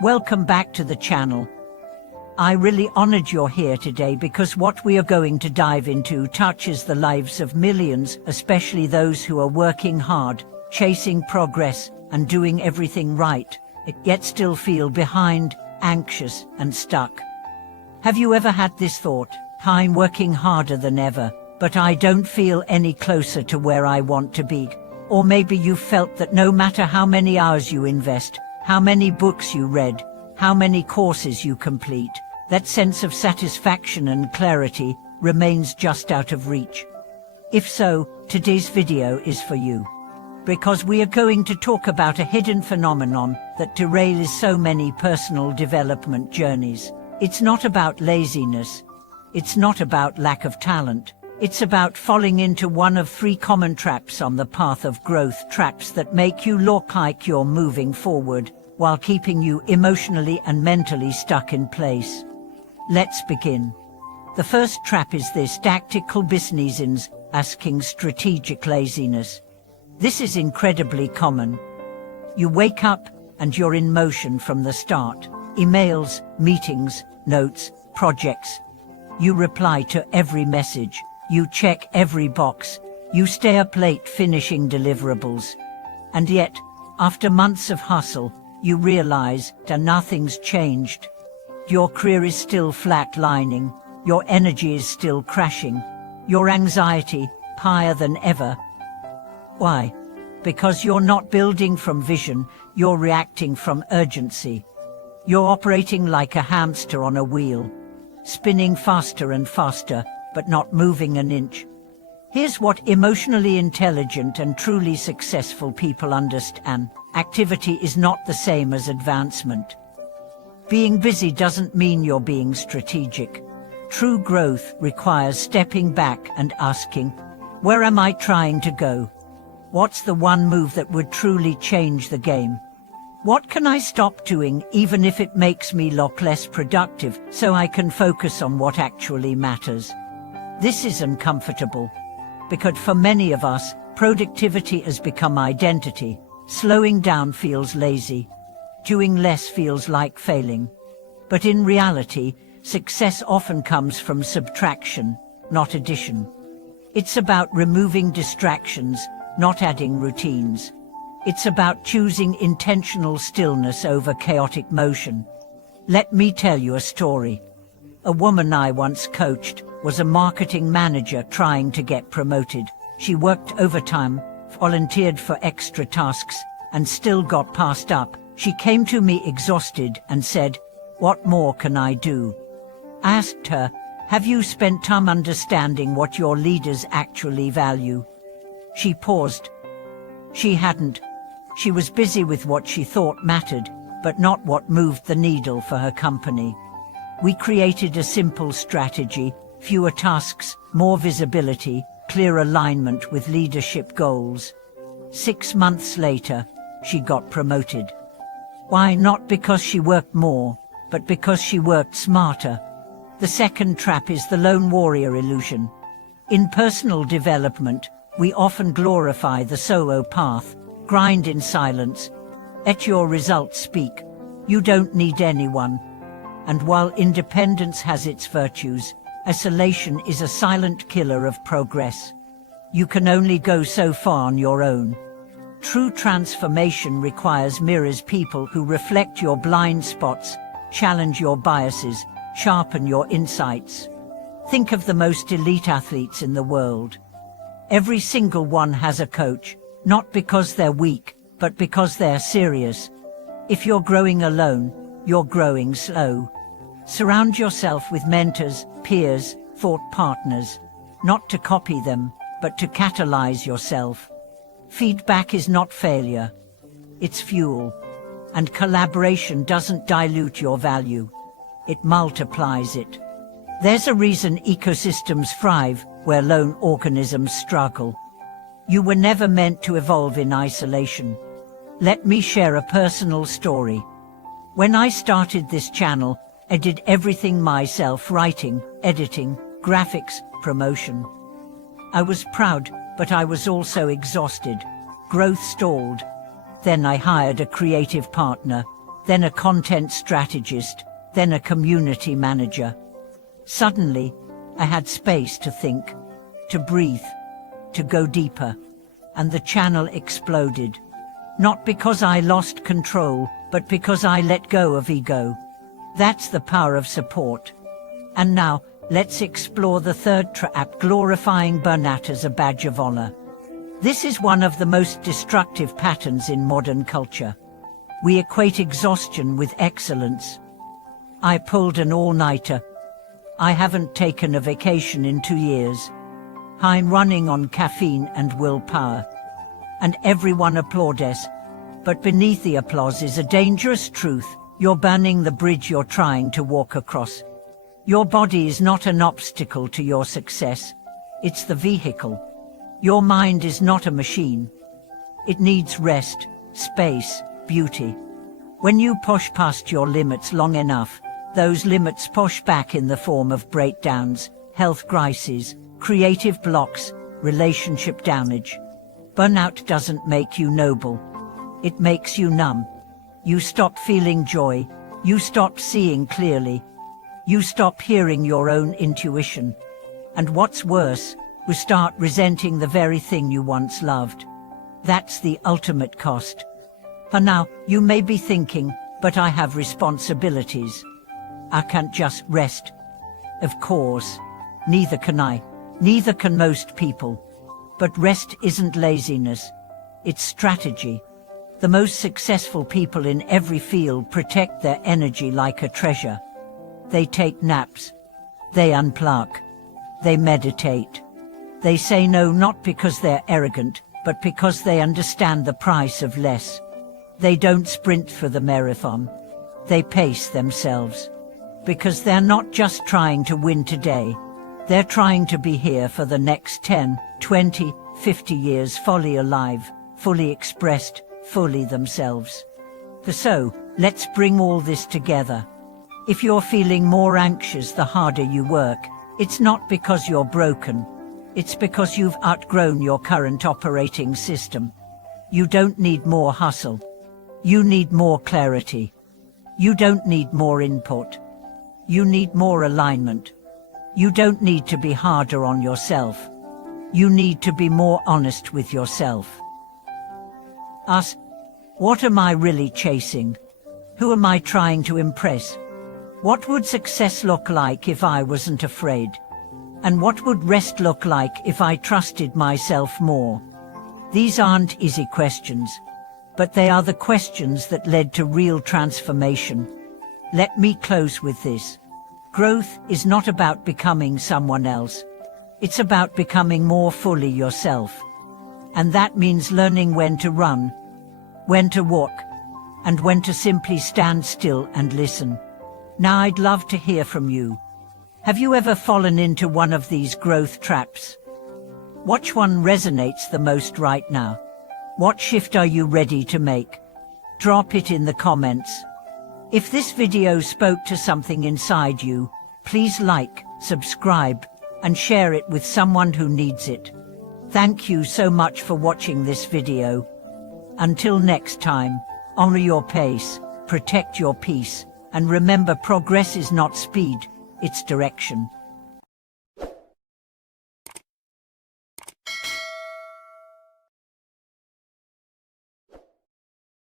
Welcome back to the channel. I really honored you're here today because what we are going to dive into touches the lives of millions, especially those who are working hard, chasing progress, and doing everything right, yet still feel behind, anxious, and stuck. Have you ever had this thought? I'm working harder than ever, but I don't feel any closer to where I want to be. Or maybe you felt that no matter how many hours you invest, how many books you read, how many courses you complete, that sense of satisfaction and clarity remains just out of reach. If so, today's video is for you. Because we are going to talk about a hidden phenomenon that derails so many personal development journeys. It's not about laziness. It's not about lack of talent. It's about falling into one of three common traps on the path of growth, traps that make you look like you're moving forward, while keeping you emotionally and mentally stuck in place. Let's begin. The first trap is this: tactical business asking strategic laziness. This is incredibly common. You wake up and you're in motion from the start. Emails, meetings, notes, projects. You reply to every message. You check every box. You stay up late finishing deliverables. And yet, after months of hustle, you realize that nothing's changed. Your career is still flatlining. Your energy is still crashing. Your anxiety higher than ever. Why? Because you're not building from vision, you're reacting from urgency. You're operating like a hamster on a wheel, spinning faster and faster, but not moving an inch. Here's what emotionally intelligent and truly successful people understand: activity is not the same as advancement. Being busy doesn't mean you're being strategic. True growth requires stepping back and asking, where am I trying to go? What's the one move that would truly change the game? What can I stop doing, even if it makes me look less productive, so I can focus on what actually matters? This is uncomfortable, because for many of us, productivity has become identity. Slowing down feels lazy. Doing less feels like failing. But in reality, success often comes from subtraction, not addition. It's about removing distractions, not adding routines. It's about choosing intentional stillness over chaotic motion. Let me tell you a story. A woman I once coached was a marketing manager trying to get promoted. She worked overtime, volunteered for extra tasks, and still got passed up. She came to me exhausted and said, "What more can I do?" I asked her, "Have you spent time understanding what your leaders actually value?" She paused. She hadn't. She was busy with what she thought mattered, but not what moved the needle for her company. We created a simple strategy: fewer tasks, more visibility, clear alignment with leadership goals. 6 months later, she got promoted. Why? Not because she worked more, but because she worked smarter. The second trap is the lone warrior illusion. In personal development, we often glorify the solo path, grind in silence, let your results speak. You don't need anyone. And while independence has its virtues, isolation is a silent killer of progress. You can only go so far on your own. True transformation requires mirrors, people who reflect your blind spots, challenge your biases, sharpen your insights. Think of the most elite athletes in the world. Every single one has a coach, not because they're weak, but because they're serious. If you're growing alone, you're growing slow. Surround yourself with mentors, peers, thought partners, not to copy them, but to catalyze yourself. Feedback is not failure, it's fuel. And collaboration doesn't dilute your value, it multiplies it. There's a reason ecosystems thrive where lone organisms struggle. You were never meant to evolve in isolation. Let me share a personal story. When I started this channel, I did everything myself: writing, editing, graphics, promotion. I was proud, but I was also exhausted. Growth stalled. Then I hired a creative partner. then a content strategist, then a community manager. Suddenly, I had space to think, to breathe, to go deeper, and the channel exploded. Not because I lost control, but because I let go of ego. That's the power of support. And now, let's explore the third trap, glorifying burnout as a badge of honor. This is one of the most destructive patterns in modern culture. We equate exhaustion with excellence. I pulled an all-nighter. I haven't taken a vacation in 2 years. I'm running on caffeine and willpower. And everyone applauds. But beneath the applause is a dangerous truth. You're burning the bridge you're trying to walk across. Your body is not an obstacle to your success. It's the vehicle. Your mind is not a machine. It needs rest, space, beauty. When you push past your limits long enough, those limits push back in the form of breakdowns, health crises, creative blocks, relationship damage. Burnout doesn't make you noble. It makes you numb. You stop feeling joy. You stop seeing clearly. You stop hearing your own intuition. And what's worse, you start resenting the very thing you once loved. That's the ultimate cost. For now, you may be thinking, but I have responsibilities. I can't just rest. Of course, neither can I. Neither can most people. But rest isn't laziness. It's strategy. The most successful people in every field protect their energy like a treasure. They take naps. They unplug. They meditate. They say no not because they're arrogant, but because they understand the price of less. They don't sprint for the marathon. They pace themselves. Because they're not just trying to win today. They're trying to be here for the next 10, 20, 50 years, fully alive, fully expressed, fully themselves. So, let's bring all this together. If you're feeling more anxious the harder you work, it's not because you're broken. It's because you've outgrown your current operating system. You don't need more hustle. You need more clarity. You don't need more input. You need more alignment. You don't need to be harder on yourself. You need to be more honest with yourself. Ask, what am I really chasing? Who am I trying to impress? What would success look like if I wasn't afraid? And what would rest look like if I trusted myself more? These aren't easy questions, but they are the questions that led to real transformation. Let me close with this. Growth is not about becoming someone else. It's about becoming more fully yourself. And that means learning when to run, when to walk, and when to simply stand still and listen. Now I'd love to hear from you. Have you ever fallen into one of these growth traps? Which one resonates the most right now? What shift are you ready to make? Drop it in the comments. If this video spoke to something inside you, please like, subscribe, and share it with someone who needs it. Thank you so much for watching this video. Until next time, honor your pace, protect your peace, and remember progress is not speed, it's direction.